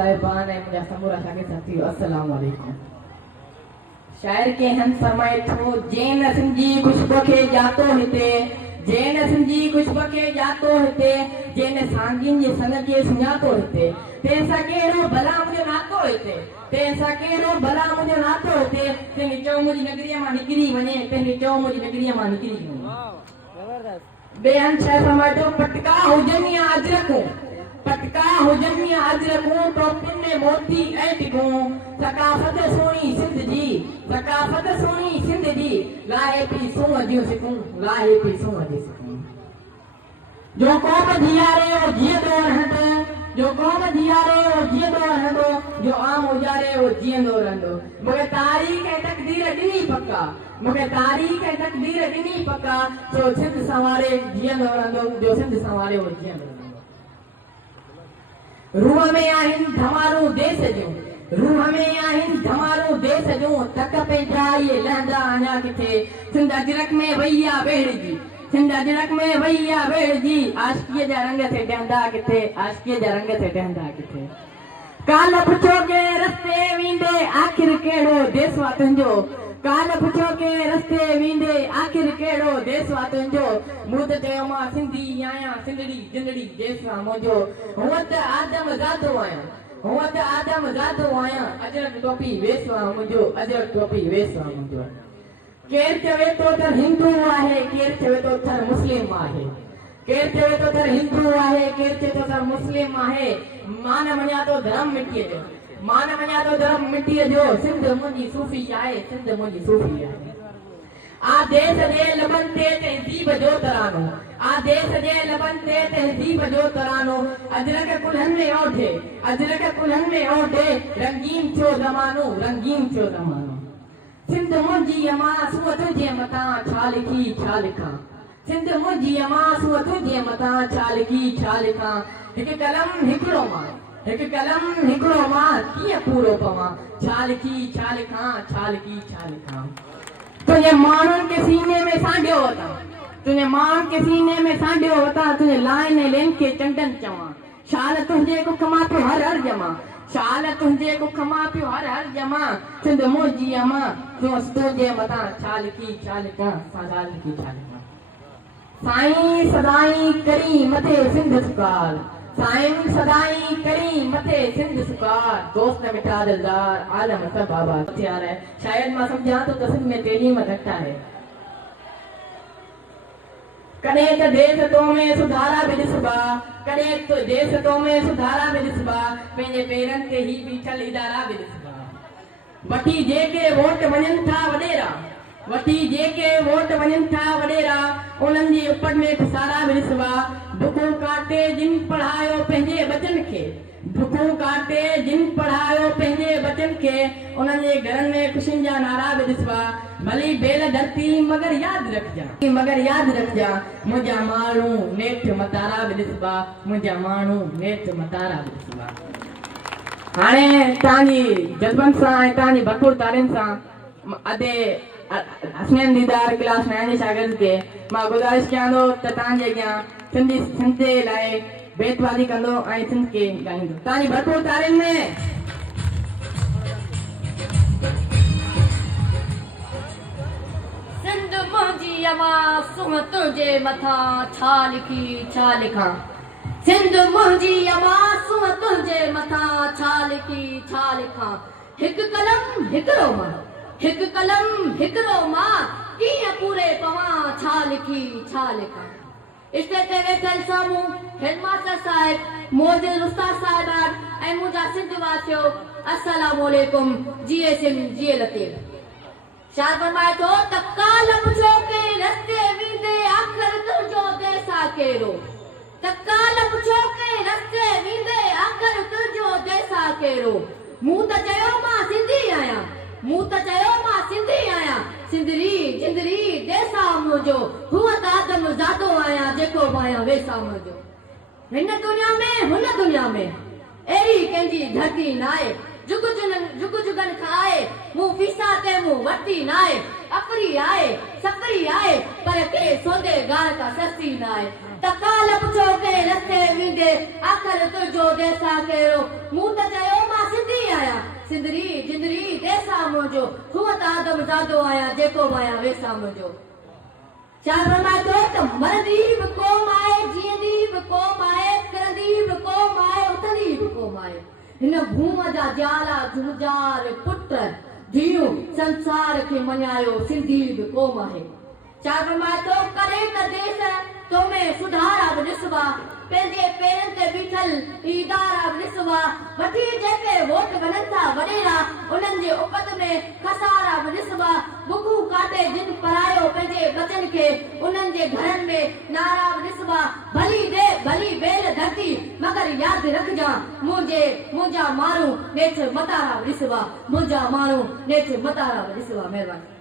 साहिबान ऐं मुंहिंजा समूरा शागिर्द साथी अस्सलाम वालेकुम। शायर के हंस फरमाए थो जैन सिंधी खुशबू खे जातो हिते, जैन सिंधी खुशबू खे जातो हिते, जैन सांगिन जे संग खे सुञातो हिते, तंहिंसां कहिड़ो भला मुंहिंजो नातो हिते, तंहिंसां कहिड़ो भला मुंहिंजो नातो हिते, तंहिंखे चओ मुंहिंजी नगरीअ मां निकिरी वञे, तंहिंखे चओ मुंहिंजी नगरीअ मां निकिरी वञे। ॿिए हंधि शायर फरमाए थो पटका हुजनि या अजरकूं, पटका हुजनि या अजरकूं, टोपियुनि में मोती ऐं टिकूं, सकाफ़त सोणी सिंध जी, सकाफ़त सोणी सिंध जी, लाहे पी सूंहं जूं सिकूं, लाहे पी सूंहं जी सिकूं। जो क़ौम जीआरे वो जीअंदो रहंदो, जो क़ौम जीआरे वो जीअंदो रहंदो, जो आम उजारे वो जीअंदो रहंदो। मूंखे तारीख़ ऐं तक़दीर ॾिनी पका, मूंखे तारीख़ ऐं तक़दीर ॾिनी पका, जो सिंध संवारे जीअंदो रहंदो, जो सिंध संवारे वो जीअंदो रहंदो। रूह में आहिनि धमारूं देश जूं, रूह में आहिनि धमारूं देश जूं, तक पंहिंजा इहे लहंदा अञा किथे, सिंध अजरक में वई आहे वेड़जी, सिंध अजरक में वई आहे वेड़जी, आशिकीअ जा रंग थे डहंदा किथे, आशिकीअ जा रंग थे डहंदा किथे। काल पुछो के रस्ते वेंदे आख़िर कहिड़ो देस वा तुंहिंजो, काल पुछो के रस्ते वेंदे आख़िर कहिड़ो देस वा तुंहिंजो, मूं त चयो मां सिंधी आहियां सिंधड़ी जिंदड़ी देस वा मुंहिंजो, हूअं त आदम ज़ादो आहियां, हूअं त आदम ज़ादो आहियां, अजरक टोपी वेस वा मुंहिंजो, अजरक टोपी वेस वा मुंहिंजो। केरु चवे थो त हिंदू आहे, केरु चवे थो त मुस्लिम आहे, केरु चवे थो त हिंदू आहे, केरु चवे थो त मुस्लिम आहे, मान मञा थो धर्म मिटीअ जो, मान मञा थो धर्म मिटीअ जो, सिंध मुंहिंजी सूफ़ी आहे, सिंध मुंहिंजी सूफ़ी आहे। आदेश जे लबन ते तहज़ीब जो तरानो, आदेश जे लबन ते तहज़ीब जो तरानो, अजरक कुल्हनि में ओढ़े, अजरक कुल्हनि में ओढ़े, रंगीन थियो ज़मानो, रंगीन थियो ज़मानो। सिंध मुंहिंजी अमां सूअ तुंहिंजे मथां छा लिखी छा लिखां, सिंध मुंहिंजी अमां सूअ तुंहिंजे मथां छा लिखी छा लिखां, हिकु कलम हिकिड़ो मां, हिकु कलम हिकिड़ो मां कीअं पूरो पवां, छा लिखी छा लिखां, छा लिखी छा लिखां। तुंहिंजे माण्हुनि खे सीने में सांडियो वतां, तुंहिंजे माण्हुनि खे सीने में सांडियो वतां, तुंहिंजे लाइन लेन खे चंडन चवां, शाल तुंहिंजे कुख मां पियो हर हर जमां, शाल तुंहिंजे कुख मां पियो हर हर जमां, सिंध मुंहिंजी अमां तुंहिंजे मथां छा लिखी छा लिखां, छा लिखी छा लिखां। साईं सदाई करी मथे सिंध सुकाल, साईं सदाई करी मथे सिंध सुकाल, दोस्त मिठा दिलदार आलम सब बाबा तैयार है। शायद मां समझा तो सिंध में तैलीम घटि आहे, कॾहिं त देश तो में सुधारा बि ॾिसबा, कॾहिं तो देश तो में सुधारा बि ॾिसबा, पंहिंजे पेरनि ते ही बीठल इदारा बि ॾिसबा। वठी जेके वोट वञनि था वॾेरा, वठी जेके वोट वञनि था वॾेरा, उन्हनि जी उपट में खुसारा बि ॾिसबा। दुखूं काटे जिन पढ़ायो पंहिंजे बचन खे, दुखूं काटे जिन पढ़ायो पंहिंजे बचन खे, उन्हनि जे घरनि में ख़ुशियुनि जा नारा बि ॾिसबा। भली बेल धरती मगर यादि रखजा, मगर यादि रखजा, मुंहिंजा माण्हू नेठ मतारा बि ॾिसबा, मुंहिंजा माण्हू नेठ मतारा बि ॾिसबा। हाणे तव्हांजी जज़्बनि सां ऐं तव्हांजी भरपूर तारीफ़ सां अदे हसनैन दीदार क्लास 9 जे शागिर्द खे मां गुज़ारिश कयां थो त तव्हांजे अॻियां सिंधी सिंध जे लाइ बेतवादी कंदो ऐं सिंध खे ॻाईंदो। तव्हांजी भरपूर तारीफ़ में सिंध मुंहिंजी अमां सूंहं तुंहिंजे मथां छा लिखी छा लिखां, सिंध मुंहिंजी अमां सूंहं तुंहिंजे मथां छा लिखी छा लिखां। हिकु कलम हिकिड़ो मां, हिकु कलम हिकिड़ो मां कीअं पूरे पवां, छा लिखी छा लिखां। स्टेज ते वेठल साम्हूं हेडमास्टर साहिब, मोजिल उस्ताद साहिबान ऐं मुंहिंजा सिंध वासियो, अस्सलामु अलैकुम, जिए सिंध जिए लतीफ़। शायर फरमाए थो त काल पुछो के रस्ते वेंदे आख़िर तुंहिंजो देसा कहिड़ो, त काल पुछो के रस्ते वेंदे आख़िर तुंहिंजो देसा कहिड़ो। मूं त चयो मां सिंधी आहियां, मूं त चयो मां सिंधी आहियां, सिंधड़ी जिंदड़ी देसा मुंहिंजो, हूअं त आदम ज़ादो आहियां, जेको बि आहियां वेसा मुंहिंजो। हिन दुनिया में हुन दुनिया में अहिड़ी कंहिंजी धरती न आहे, जुग जुगनि खां आहे, मूं फीसा ते मूं वरिती न आहे, अफरी आहे सफरी आहे, पर के सौदे गार का सस्ती न आहे। त काल पुछो के रस्ते वेंदे आख़िर तुंहिंजो देसा कहिड़ो, मूं त चयो माण्हूअ जो हुअं त आदम ज़ादो आहियां जेको बि आहियां वेसाम जो चार फरमाए थो त मरंदी बि क़ौम आहे जीअंदी बि क़ौम आहे फिरंदी बि क़ौम आहे उथंदी बि क़ौम आहे हिन भूम जा जाला झुमजार पुट धीअरूं संसार खे मञायो सिंधी बि क़ौम आहे चार फरमाए थो करे त देश तो में सुधारा बि ॾिसबा पंहिंजे पेरनि ते बीठल इदारा बि ॾिसबा वठी जेके वोट वञनि था वॾेरा उन्हनि जे उपत में खसारा बि ॾिसबा बुखू काटे जिन परायो पंहिंजे बचन खे उन्हनि जे घरनि में नारा बि ॾिसबा भली दे भली बेल धरती मगर यादि रखजां मुंहिंजा माण्हू नेठि मतारा बि ॾिसबा मुंहिंजा माण्हू नेठि मतारा बि ॾिसबा महिरबानी